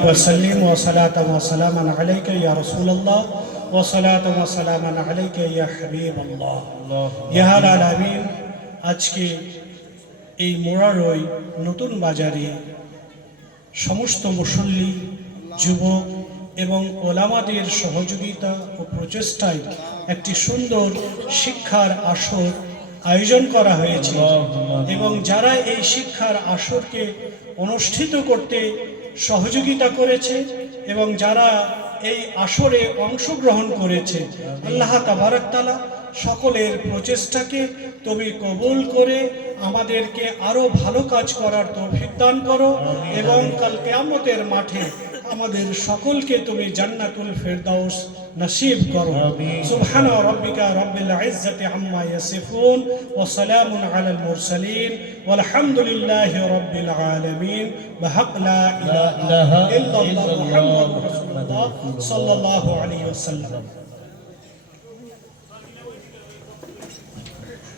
وسلم وصلاة وسلاما عليك يا رسول الله وصلاة وسلاما عليك يا حبيب الله يا هل العالمين আজকে এই মোড়ারই নতুন বাজারে সমস্ত মুসল্লি যুবক এবং ওলামাদের সহযোগিতা ও প্রচেষ্টায় একটি সুন্দর শিক্ষার আসর আয়োজন করা হয়েছে। এবং যারা এই শিক্ষার আসরকে অনুষ্ঠিত করতে সহযোগিতা করেছে এবং যারা এই আসরে অংশগ্রহণ করেছে আল্লাহ তাবারাকতালা সকলের প্রচেষ্টাকে তুমি কবুল করে আমাদেরকে আরও ভালো কাজ করার তৌফিক দান করো এবং কাল কেয়ামতের মাঠে আমাদের সকলকে তুমি জান্নাতুল ফেরদাউস নসিব করো। সুবহান রব্বিকা রব্বিল ইজ্জাতি আম্মা ইয়াসিফুন ওয়া সালামুন আলাল মুরসালিন ওয়াল রব্বিল আলামিন। ওয়া হক লা ইলাহা ইল্লাল্লাহ মুহাম্মাদুর রাসূলুল্লাহ সাল্লাল্লাহু আলাইহি ওয়াসাল্লাম।